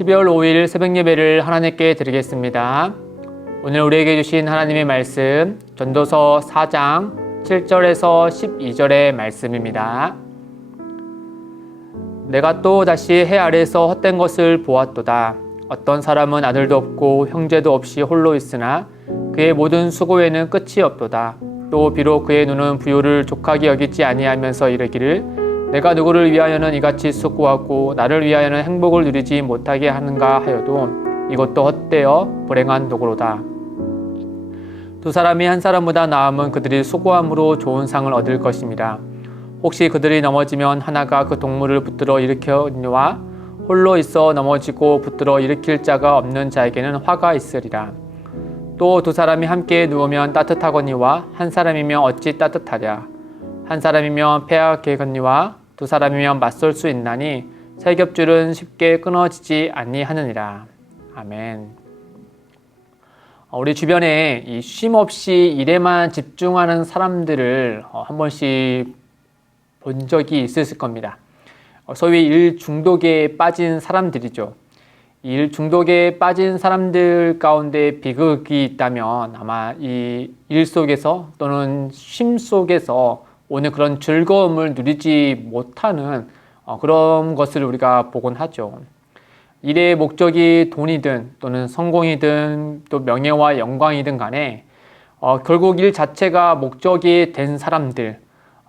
12월 5일 새벽 예배를 하나님께 드리겠습니다. 오늘 우리에게 주신 하나님의 말씀 전도서 4장 7절에서 12절의 말씀입니다. 내가 또 다시 해 아래에서 헛된 것을 보았도다. 어떤 사람은 아들도 없고 형제도 없이 홀로 있으나 그의 모든 수고에는 끝이 없도다. 또 비록 그의 눈은 부요를 족하게 여기지 아니하면서 이르기를 내가 누구를 위하여는 이같이 수고하고 나를 위하여는 행복을 누리지 못하게 하는가 하여도 이것도 헛되어 불행한 도구로다. 두 사람이 한 사람보다 나음은 그들이 수고함으로 좋은 상을 얻을 것입니다. 혹시 그들이 넘어지면 하나가 그 동물을 붙들어 일으켜니와 홀로 있어 넘어지고 붙들어 일으킬 자가 없는 자에게는 화가 있으리라. 또 두 사람이 함께 누우면 따뜻하거니와 한 사람이면 어찌 따뜻하랴. 한 사람이면 패하겠거니와 두 사람이면 맞설 수 있나니 세 겹줄은 쉽게 끊어지지 아니하느니라. 아멘. 우리 주변에 이 쉼 없이 일에만 집중하는 사람들을 한 번씩 본 적이 있으실 겁니다. 소위 일 중독에 빠진 사람들이죠. 일 중독에 빠진 사람들 가운데 비극이 있다면 아마 이 일 속에서 또는 쉼 속에서 오늘 그런 즐거움을 누리지 못하는 그런 것을 우리가 보곤 하죠. 일의 목적이 돈이든 또는 성공이든 또 명예와 영광이든 간에 결국 일 자체가 목적이 된 사람들,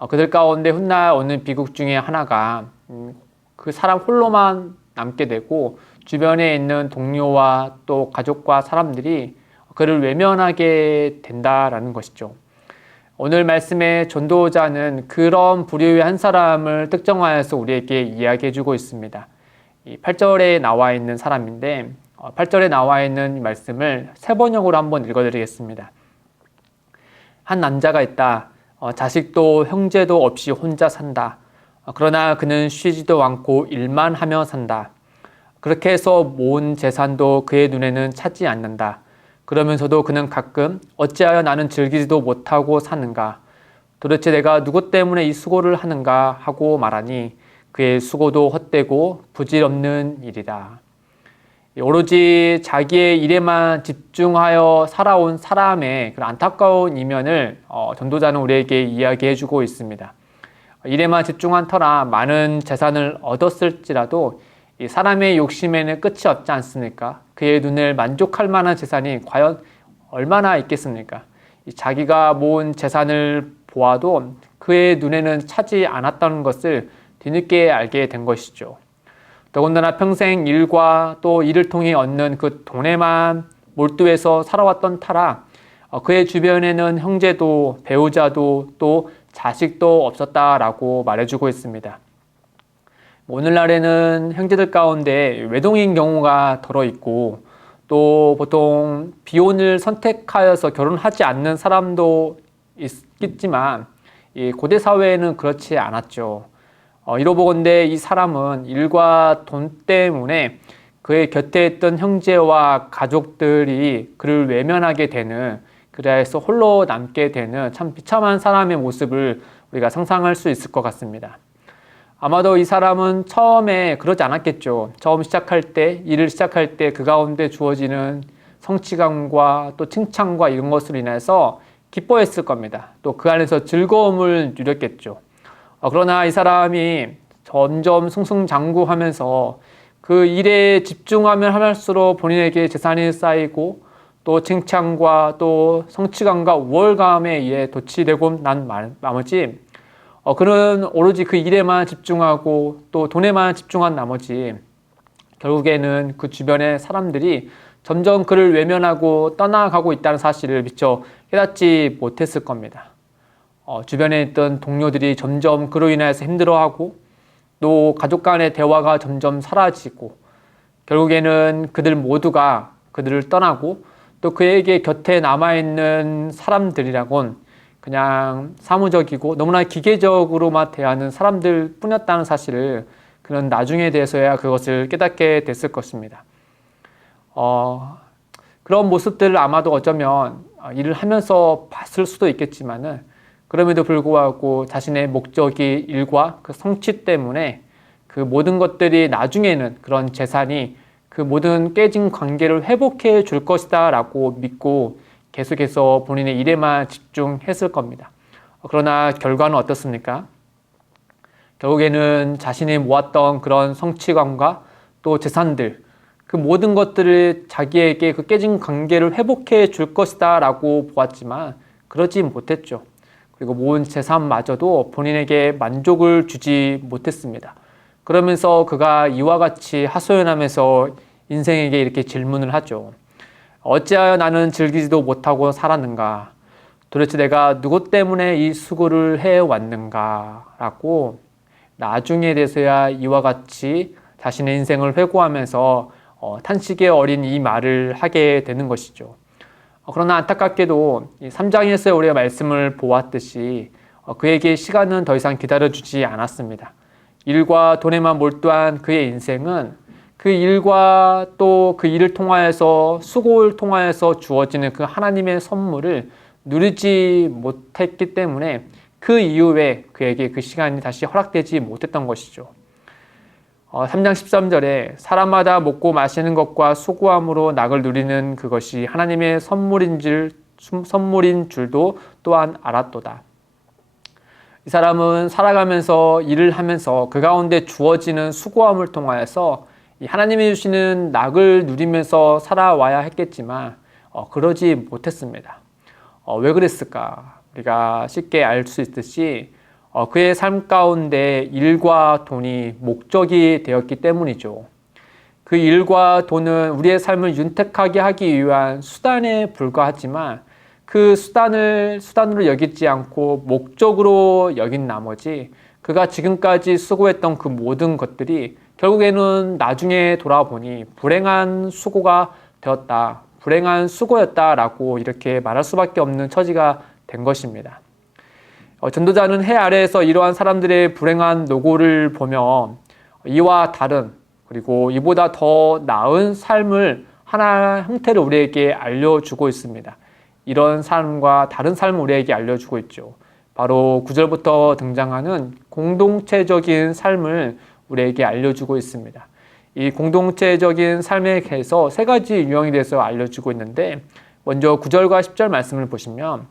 그들 가운데 훗날 오는 비극 중에 하나가 그 사람 홀로만 남게 되고 주변에 있는 동료와 또 가족과 사람들이 그를 외면하게 된다라는 것이죠. 오늘 말씀의 전도자는 그런 부류의 한 사람을 특정하여서 우리에게 이야기해 주고 있습니다. 이 8절에 나와 있는 사람인데 8절에 나와 있는 말씀을 세 번역으로 한번 읽어드리겠습니다. 한 남자가 있다. 자식도 형제도 없이 혼자 산다. 그러나 그는 쉬지도 않고 일만 하며 산다. 그렇게 해서 모은 재산도 그의 눈에는 차지 않는다. 그러면서도 그는 가끔 어찌하여 나는 즐기지도 못하고 사는가? 도대체 내가 누구 때문에 이 수고를 하는가? 하고 말하니 그의 수고도 헛되고 부질없는 일이다. 오로지 자기의 일에만 집중하여 살아온 사람의 그런 안타까운 이면을 전도자는 우리에게 이야기해 주고 있습니다. 일에만 집중한 터라 많은 재산을 얻었을지라도 이 사람의 욕심에는 끝이 없지 않습니까? 그의 눈을 만족할 만한 재산이 과연 얼마나 있겠습니까? 자기가 모은 재산을 보아도 그의 눈에는 차지 않았다는 것을 뒤늦게 알게 된 것이죠. 더군다나 평생 일과 또 일을 통해 얻는 그 돈에만 몰두해서 살아왔던 터라 그의 주변에는 형제도 배우자도 또 자식도 없었다라고 말해주고 있습니다. 오늘날에는 형제들 가운데 외동인 경우가 덜어 있고 또 보통 비혼을 선택하여서 결혼하지 않는 사람도 있겠지만 이 고대 사회에는 그렇지 않았죠. 이로보건대 이 사람은 일과 돈 때문에 그의 곁에 있던 형제와 가족들이 그를 외면하게 되는, 그래서 홀로 남게 되는 참 비참한 사람의 모습을 우리가 상상할 수 있을 것 같습니다. 아마도 이 사람은 처음에 그러지 않았겠죠. 처음 시작할 때, 일을 시작할 때 그 가운데 주어지는 성취감과 또 칭찬과 이런 것으로 인해서 기뻐했을 겁니다. 또 그 안에서 즐거움을 누렸겠죠. 그러나 이 사람이 점점 승승장구하면서 그 일에 집중하면 할수록 본인에게 재산이 쌓이고 또 칭찬과 또 성취감과 우월감에 의해 도취되고 난 나머지 그는 오로지 그 일에만 집중하고 또 돈에만 집중한 나머지 결국에는 그 주변의 사람들이 점점 그를 외면하고 떠나가고 있다는 사실을 미처 깨닫지 못했을 겁니다. 주변에 있던 동료들이 점점 그로 인해서 힘들어하고 또 가족 간의 대화가 점점 사라지고 결국에는 그들 모두가 그들을 떠나고 또 그에게 곁에 남아있는 사람들이라곤 그냥 사무적이고 너무나 기계적으로만 대하는 사람들 뿐이었다는 사실을 그는 나중에 대해서야 그것을 깨닫게 됐을 것입니다. 그런 모습들을 아마도 어쩌면 일을 하면서 봤을 수도 있겠지만은 그럼에도 불구하고 자신의 목적이 일과 그 성취 때문에 그 모든 것들이 나중에는 그런 재산이 그 모든 깨진 관계를 회복해 줄 것이다 라고 믿고 계속해서 본인의 일에만 집중했을 겁니다. 그러나 결과는 어떻습니까? 결국에는 자신이 모았던 그런 성취감과 또 재산들, 그 모든 것들을 자기에게 그 깨진 관계를 회복해 줄 것이다 라고 보았지만 그러지 못했죠. 그리고 모은 재산마저도 본인에게 만족을 주지 못했습니다. 그러면서 그가 이와 같이 하소연하면서 인생에게 이렇게 질문을 하죠. 어찌하여 나는 즐기지도 못하고 살았는가? 도대체 내가 누구 때문에 이 수고를 해왔는가? 라고 나중에 돼서야 이와 같이 자신의 인생을 회고하면서 탄식에 어린 이 말을 하게 되는 것이죠. 그러나 안타깝게도 3장에서 우리가 말씀을 보았듯이 그에게 시간은 더 이상 기다려주지 않았습니다. 일과 돈에만 몰두한 그의 인생은 그 일과 또 그 일을 통하여서 수고를 통하여서 주어지는 그 하나님의 선물을 누리지 못했기 때문에 그 이후에 그에게 그 시간이 다시 허락되지 못했던 것이죠. 3장 13절에 사람마다 먹고 마시는 것과 수고함으로 낙을 누리는 그것이 하나님의 선물인 줄도 또한 알았도다. 이 사람은 살아가면서 일을 하면서 그 가운데 주어지는 수고함을 통하여서 하나님이 주시는 낙을 누리면서 살아와야 했겠지만 그러지 못했습니다. 왜 그랬을까? 우리가 쉽게 알 수 있듯이 그의 삶 가운데 일과 돈이 목적이 되었기 때문이죠. 그 일과 돈은 우리의 삶을 윤택하게 하기 위한 수단에 불과하지만 그 수단으로 여기지 않고 목적으로 여긴 나머지 그가 지금까지 수고했던 그 모든 것들이 결국에는 나중에 돌아보니 불행한 수고가 되었다. 불행한 수고였다라고 이렇게 말할 수밖에 없는 처지가 된 것입니다. 전도자는 해 아래에서 이러한 사람들의 불행한 노고를 보며 이와 다른 그리고 이보다 더 나은 삶을 하나의 형태를 우리에게 알려주고 있습니다. 이런 삶과 다른 삶을 우리에게 알려주고 있죠. 바로 9절부터 등장하는 공동체적인 삶을 우리에게 알려주고 있습니다. 이 공동체적인 삶에 대해서 세 가지 유형에 대해서 알려주고 있는데 먼저 9절과 10절 말씀을 보시면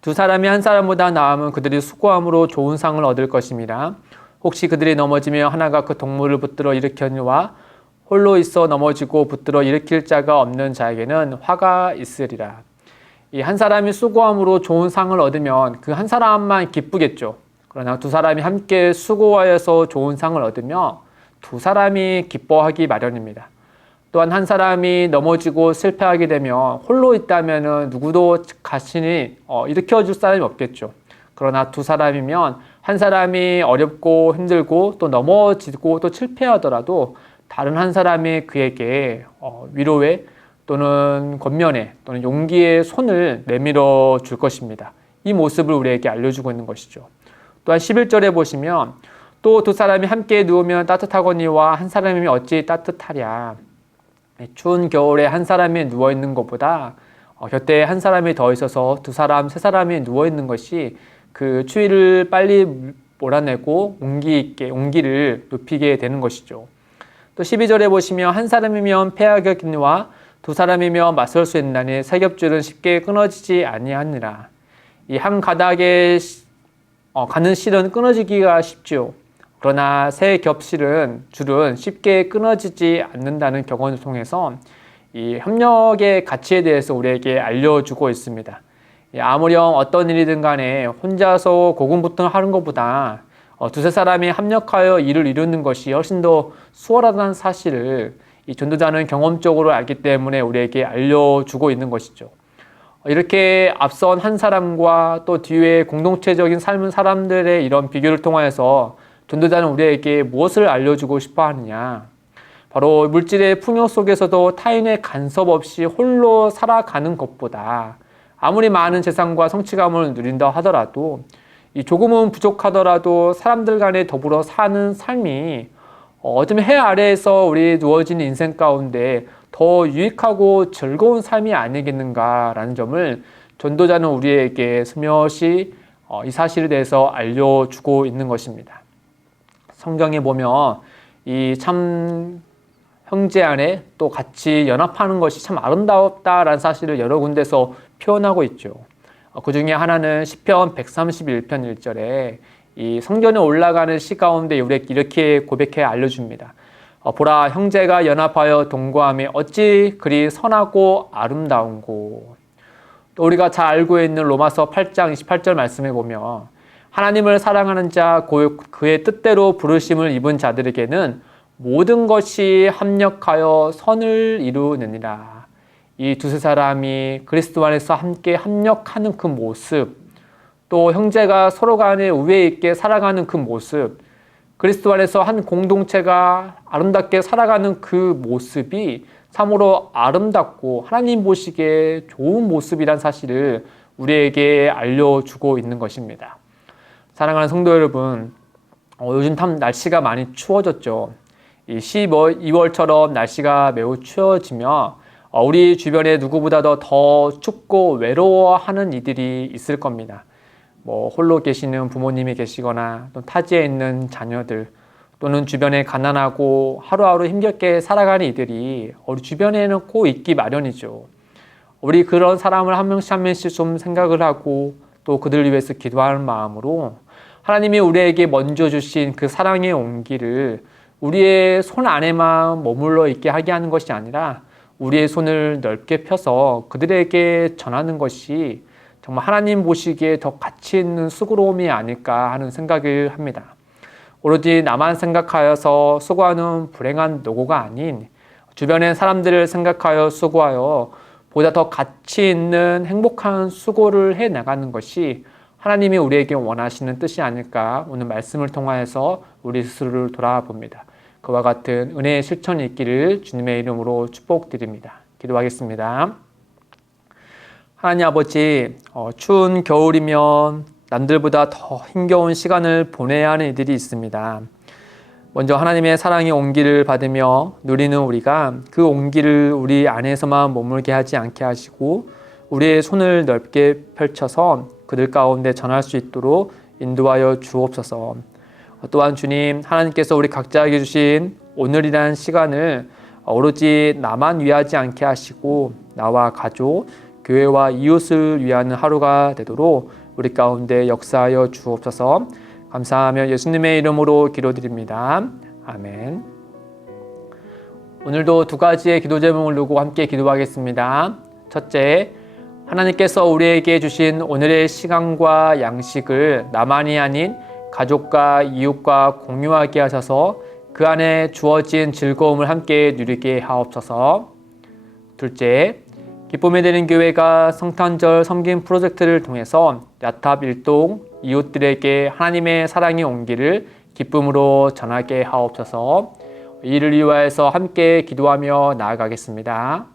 두 사람이 한 사람보다 나으면 그들이 수고함으로 좋은 상을 얻을 것임이라. 혹시 그들이 넘어지며 하나가 그 동물을 붙들어 일으켰느와 홀로 있어 넘어지고 붙들어 일으킬 자가 없는 자에게는 화가 있으리라. 이 한 사람이 수고함으로 좋은 상을 얻으면 그 한 사람만 기쁘겠죠. 그러나 두 사람이 함께 수고하여서 좋은 상을 얻으며 두 사람이 기뻐하기 마련입니다. 또한 한 사람이 넘어지고 실패하게 되면 홀로 있다면 누구도 자신이 일으켜줄 사람이 없겠죠. 그러나 두 사람이면 한 사람이 어렵고 힘들고 또 넘어지고 또 실패하더라도 다른 한 사람이 그에게 위로의 또는 권면의 또는 용기의 손을 내밀어 줄 것입니다. 이 모습을 우리에게 알려주고 있는 것이죠. 또한 11절에 보시면 또 두 사람이 함께 누우면 따뜻하거니와 한 사람이면 어찌 따뜻하랴. 추운 겨울에 한 사람이 누워있는 것보다 곁에 한 사람이 더 있어서 두 사람, 세 사람이 누워있는 것이 그 추위를 빨리 몰아내고 온기를 높이게 되는 것이죠. 또 12절에 보시면 한 사람이면 패하겠거니와 두 사람이면 맞설 수 있나니 세 겹줄은 쉽게 끊어지지 아니하니라. 이 한 가닥에 가는 실은 끊어지기가 쉽죠. 그러나 세 겹실은 줄은 쉽게 끊어지지 않는다는 경험을 통해서 이 협력의 가치에 대해서 우리에게 알려주고 있습니다. 아무렴 어떤 일이든 간에 혼자서 고군분투하는 것보다 두세 사람이 합력하여 일을 이루는 것이 훨씬 더 수월하다는 사실을 이 전도자는 경험적으로 알기 때문에 우리에게 알려주고 있는 것이죠. 이렇게 앞선 한 사람과 또 뒤에 공동체적인 삶은 사람들의 이런 비교를 통하여서 전도자는 우리에게 무엇을 알려주고 싶어 하느냐? 바로 물질의 풍요 속에서도 타인의 간섭 없이 홀로 살아가는 것보다 아무리 많은 재산과 성취감을 누린다 하더라도 이 조금은 부족하더라도 사람들 간에 더불어 사는 삶이 어쩌면 해 아래에서 우리 누워진 인생 가운데 더 유익하고 즐거운 삶이 아니겠는가라는 점을 전도자는 우리에게 스며시 이 사실에 대해서 알려주고 있는 것입니다. 성경에 보면 이 참 형제 안에 또 같이 연합하는 것이 참 아름다웠다라는 사실을 여러 군데서 표현하고 있죠. 그 중에 하나는 시편 131편 1절에 이 성전에 올라가는 시 가운데 이렇게 고백해 알려줍니다. 보라, 형제가 연합하여 동거함이 어찌 그리 선하고 아름다운고. 또 우리가 잘 알고 있는 로마서 8장 28절 말씀에 보면 하나님을 사랑하는 자, 그의 뜻대로 부르심을 입은 자들에게는 모든 것이 합력하여 선을 이루느니라. 이 두세 사람이 그리스도 안에서 함께 합력하는 그 모습, 또 형제가 서로 간에 우애 있게 살아가는 그 모습, 그리스도 안에서 한 공동체가 아름답게 살아가는 그 모습이 참으로 아름답고 하나님 보시기에 좋은 모습이란 사실을 우리에게 알려주고 있는 것입니다. 사랑하는 성도 여러분, 요즘 참 날씨가 많이 추워졌죠. 이 12월처럼 날씨가 매우 추워지며 우리 주변에 누구보다도 더 춥고 외로워하는 이들이 있을 겁니다. 홀로 계시는 부모님이 계시거나 또 타지에 있는 자녀들, 또는 주변에 가난하고 하루하루 힘겹게 살아가는 이들이 우리 주변에는 꼭 있기 마련이죠. 우리 그런 사람을 한 명씩 한 명씩 좀 생각을 하고 또 그들을 위해서 기도하는 마음으로 하나님이 우리에게 먼저 주신 그 사랑의 온기를 우리의 손 안에만 머물러 있게 하게 하는 것이 아니라 우리의 손을 넓게 펴서 그들에게 전하는 것이 정말 하나님 보시기에 더 가치 있는 수고로움이 아닐까 하는 생각을 합니다. 오로지 나만 생각하여서 수고하는 불행한 노고가 아닌 주변의 사람들을 생각하여 수고하여 보다 더 가치 있는 행복한 수고를 해 나가는 것이 하나님이 우리에게 원하시는 뜻이 아닐까 오늘 말씀을 통하여서 우리 스스로를 돌아봅니다. 그와 같은 은혜의 실천이 있기를 주님의 이름으로 축복드립니다. 기도하겠습니다. 하나님 아버지, 추운 겨울이면 남들보다 더 힘겨운 시간을 보내야 하는 이들이 있습니다. 먼저 하나님의 사랑의 온기를 받으며 누리는 우리가 그 온기를 우리 안에서만 머물게 하지 않게 하시고 우리의 손을 넓게 펼쳐서 그들 가운데 전할 수 있도록 인도하여 주옵소서. 또한 주님, 하나님께서 우리 각자에게 주신 오늘이라는 시간을 오로지 나만 위하지 않게 하시고 나와 가족, 교회와 이웃을 위하는 하루가 되도록 우리 가운데 역사하여 주옵소서. 감사하며 예수님의 이름으로 기도드립니다. 아멘. 오늘도 두 가지의 기도 제목을 두고 함께 기도하겠습니다. 첫째, 하나님께서 우리에게 주신 오늘의 시간과 양식을 나만이 아닌 가족과 이웃과 공유하게 하셔서 그 안에 주어진 즐거움을 함께 누리게 하옵소서. 둘째, 기쁨이 되는 교회가 성탄절 섬김 프로젝트를 통해서 야탑 일동 이웃들에게 하나님의 사랑의 온기를 기쁨으로 전하게 하옵소서. 이를 위하여서 함께 기도하며 나아가겠습니다.